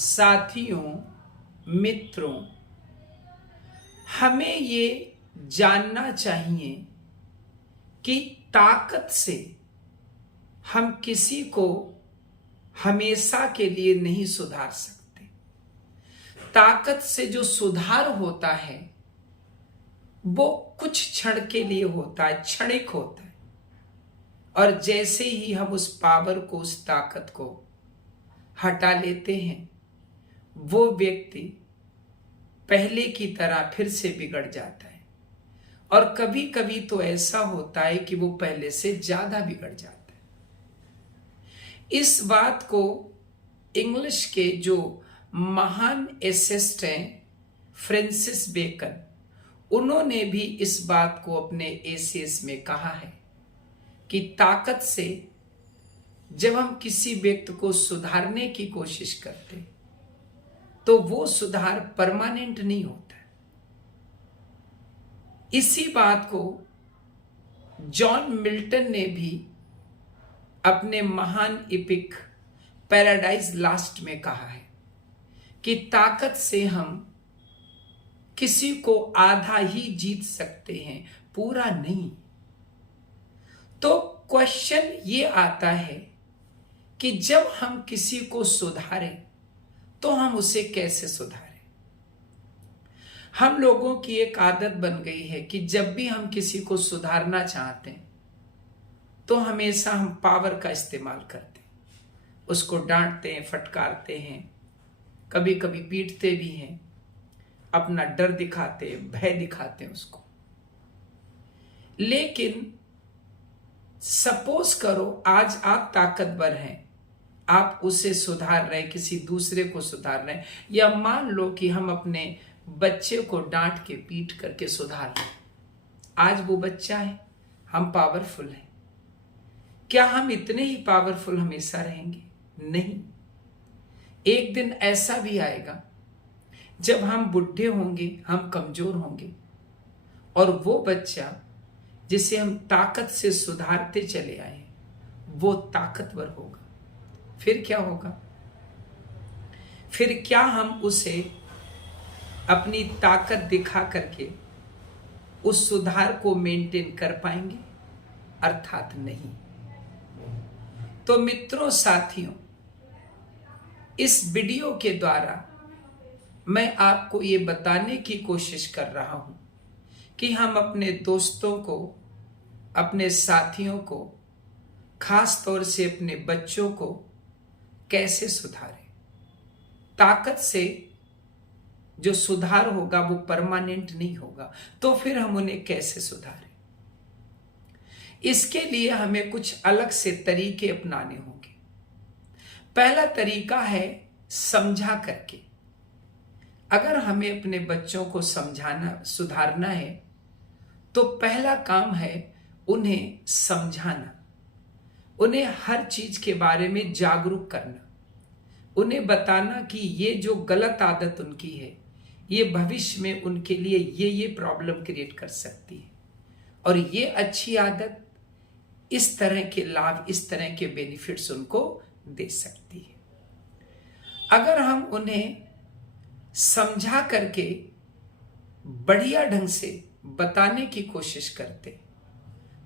साथियों, मित्रों, हमें ये जानना चाहिए कि ताकत से हम किसी को हमेशा के लिए नहीं सुधार सकते। ताकत से जो सुधार होता है वो कुछ क्षण के लिए होता है, क्षणिक होता है। और जैसे ही हम उस पावर को, उस ताकत को हटा लेते हैं, वो व्यक्ति पहले की तरह फिर से बिगड़ जाता है। और कभी कभी तो ऐसा होता है कि वो पहले से ज्यादा बिगड़ जाता है। इस बात को इंग्लिश के जो महान एसेस्ट हैं फ्रांसिस बेकन, उन्होंने भी इस बात को अपने एसेस में कहा है कि ताकत से जब हम किसी व्यक्ति को सुधारने की कोशिश करते तो वो सुधार परमानेंट नहीं होता। इसी बात को जॉन मिल्टन ने भी अपने महान एपिक पैराडाइज लास्ट में कहा है कि ताकत से हम किसी को आधा ही जीत सकते हैं, पूरा नहीं। तो क्वेश्चन ये आता है कि जब हम किसी को सुधारें तो हम उसे कैसे सुधारें। हम लोगों की एक आदत बन गई है कि जब भी हम किसी को सुधारना चाहते हैं तो हमेशा हम पावर का इस्तेमाल करते हैं, उसको डांटते हैं, फटकारते हैं, कभी कभी पीटते भी हैं, अपना डर दिखाते हैं, भय दिखाते हैं उसको। लेकिन सपोज करो आज आप ताकतवर हैं, आप उसे सुधार रहे, किसी दूसरे को सुधार रहे, या मान लो कि हम अपने बच्चे को डांट के पीट करके सुधार रहे। आज वो बच्चा है, हम पावरफुल हैं। क्या हम इतने ही पावरफुल हमेशा रहेंगे? नहीं। एक दिन ऐसा भी आएगा जब हम बुढ़े होंगे, हम कमजोर होंगे, और वो बच्चा जिसे हम ताकत से सुधारते चले आए वो ताकतवर होगा। फिर क्या होगा? फिर क्या हम उसे अपनी ताकत दिखा करके उस सुधार को मेंटेन कर पाएंगे? अर्थात नहीं। तो मित्रों, साथियों, इस वीडियो के द्वारा मैं आपको ये बताने की कोशिश कर रहा हूं कि हम अपने दोस्तों को, अपने साथियों को, खास तौर से अपने बच्चों को कैसे सुधारें। ताकत से जो सुधार होगा वो परमानेंट नहीं होगा, तो फिर हम उन्हें कैसे सुधारें? इसके लिए हमें कुछ अलग से तरीके अपनाने होंगे। पहला तरीका है समझा करके। अगर हमें अपने बच्चों को समझाना, सुधारना है, तो पहला काम है उन्हें समझाना, उन्हें हर चीज के बारे में जागरूक करना, उन्हें बताना कि ये जो गलत आदत उनकी है ये भविष्य में उनके लिए ये प्रॉब्लम क्रिएट कर सकती है, और ये अच्छी आदत इस तरह के लाभ, इस तरह के बेनिफिट्स उनको दे सकती है। अगर हम उन्हें समझा करके बढ़िया ढंग से बताने की कोशिश करते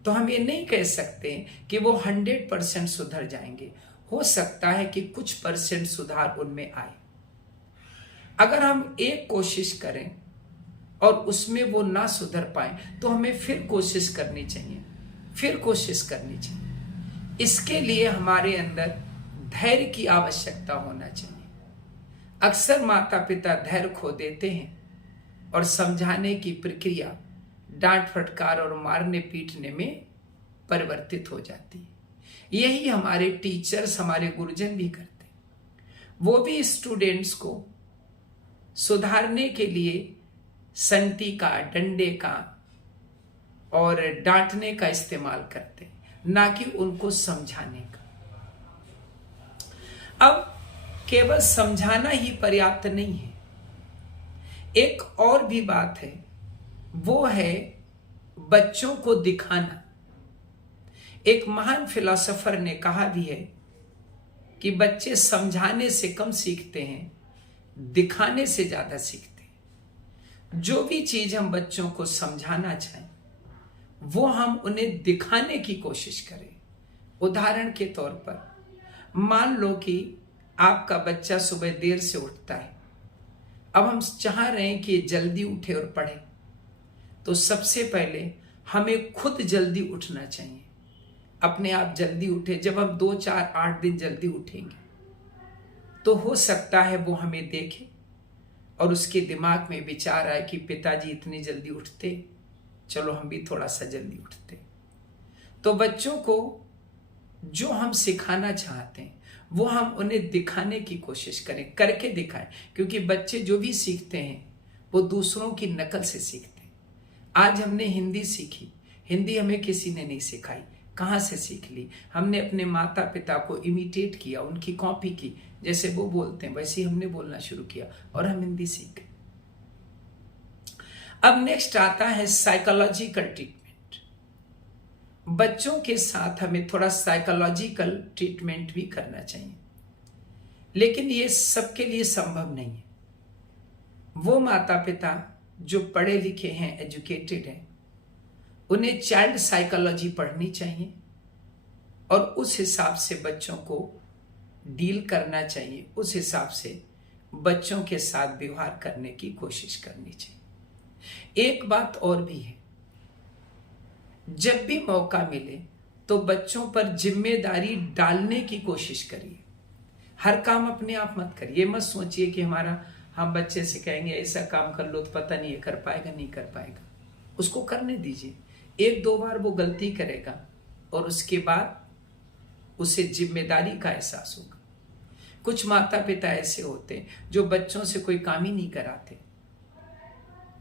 तो हम ये नहीं कह सकते कि वो 100% सुधर जाएंगे। हो सकता है कि कुछ परसेंट सुधार उनमें आए। अगर हम एक कोशिश करें और उसमें वो ना सुधर पाए तो हमें फिर कोशिश करनी चाहिए, फिर कोशिश करनी चाहिए। इसके लिए हमारे अंदर धैर्य की आवश्यकता होना चाहिए। अक्सर माता पिता धैर्य खो देते हैं और समझाने की प्रक्रिया डांट फटकार और मारने पीटने में परिवर्तित हो जाती है। यही हमारे टीचर्स, हमारे गुरुजन भी करते हैं। वो भी स्टूडेंट्स को सुधारने के लिए संटी का, डंडे का और डांटने का इस्तेमाल करते हैं, ना कि उनको समझाने का। अब केवल समझाना ही पर्याप्त नहीं है। एक और भी बात है, वो है बच्चों को दिखाना। एक महान फिलोसोफर ने कहा भी है कि बच्चे समझाने से कम सीखते हैं, दिखाने से ज्यादा सीखते हैं। जो भी चीज हम बच्चों को समझाना चाहें वो हम उन्हें दिखाने की कोशिश करें। उदाहरण के तौर पर मान लो कि आपका बच्चा सुबह देर से उठता है, अब हम चाह रहे हैं कि जल्दी उठे और पढ़े, तो सबसे पहले हमें खुद जल्दी उठना चाहिए। अपने आप जल्दी उठे। जब हम 2, 4, 8 दिन जल्दी उठेंगे तो हो सकता है वो हमें देखे और उसके दिमाग में विचार आए कि पिताजी इतनी जल्दी उठते, चलो हम भी थोड़ा सा जल्दी उठते। तो बच्चों को जो हम सिखाना चाहते हैं वो हम उन्हें दिखाने की कोशिश करें, करके दिखाएं। क्योंकि बच्चे जो भी सीखते हैं वो दूसरों की नकल से सीखते हैं। आज हमने हिंदी सीखी, हिंदी हमें किसी ने नहीं सिखाई। कहाँ से सीख ली? हमने अपने माता पिता को इमिटेट किया, उनकी कॉपी की। जैसे वो बोलते हैं वैसे ही हमने बोलना शुरू किया और हम हिंदी सीख गए। अब नेक्स्ट आता है साइकोलॉजिकल ट्रीटमेंट। बच्चों के साथ हमें थोड़ा साइकोलॉजिकल ट्रीटमेंट भी करना चाहिए, लेकिन ये सबके लिए संभव नहीं है। वो माता पिता जो पढ़े लिखे हैं, एजुकेटेड हैं, उन्हें चाइल्ड साइकोलॉजी पढ़नी चाहिए और उस हिसाब से बच्चों को डील करना चाहिए, उस हिसाब से बच्चों के साथ व्यवहार करने की कोशिश करनी चाहिए। एक बात और भी है, जब भी मौका मिले तो बच्चों पर जिम्मेदारी डालने की कोशिश करिए। हर काम अपने आप मत करिए। मत सोचिए कि हम बच्चे से कहेंगे ऐसा काम कर लो तो पता नहीं है कर पाएगा नहीं कर पाएगा। उसको करने दीजिए। 1-2 बार वो गलती करेगा और उसके बाद उसे जिम्मेदारी का एहसास होगा। कुछ माता पिता ऐसे होते हैं जो बच्चों से कोई काम ही नहीं कराते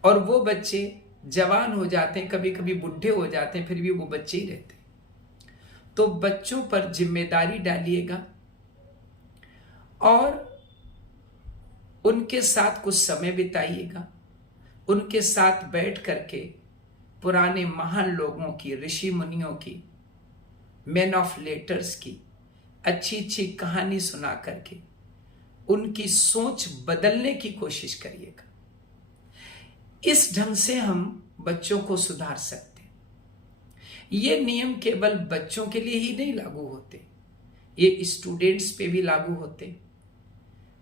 और वो बच्चे जवान हो जाते हैं, कभी कभी बुढ़े हो जाते हैं, फिर भी वो बच्चे ही रहते हैं। तो बच्चों पर जिम्मेदारी डालिएगा और उनके साथ कुछ समय बिताइएगा। उनके साथ बैठ करके पुराने महान लोगों की, ऋषि मुनियों की, मैन ऑफ लेटर्स की अच्छी अच्छी कहानी सुना करके उनकी सोच बदलने की कोशिश करिएगा। इस ढंग से हम बच्चों को सुधार सकते हैं। ये नियम केवल बच्चों के लिए ही नहीं लागू होते, ये स्टूडेंट्स पे भी लागू होते।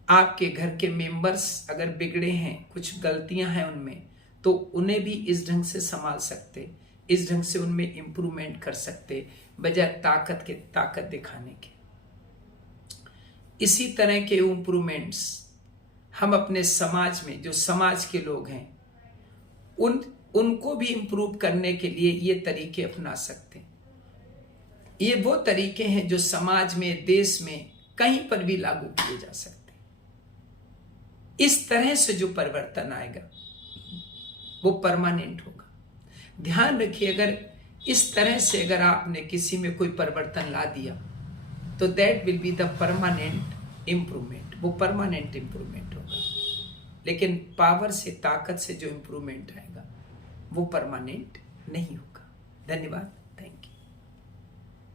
आपके घर के मेंबर्स अगर बिगड़े हैं, कुछ गलतियां हैं उनमें, तो उन्हें भी इस ढंग से संभाल सकते, इस ढंग से उनमें इंप्रूवमेंट कर सकते, बजाय ताकत दिखाने के। इसी तरह के इंप्रूवमेंट्स हम अपने समाज में, जो समाज के लोग हैं, उनको भी इंप्रूव करने के लिए ये तरीके अपना सकते हैं। ये वो तरीके हैं जो समाज में, देश में कहीं पर भी लागू किए जा सकते हैं। इस तरह से जो परिवर्तन आएगा वो परमानेंट होगा। ध्यान रखिए, अगर इस तरह से अगर आपने किसी में कोई परिवर्तन ला दिया तो that will be the permanent improvement. वो परमानेंट इंप्रूवमेंट होगा। लेकिन पावर से, ताकत से जो इंप्रूवमेंट आएगा वो परमानेंट नहीं होगा। धन्यवाद।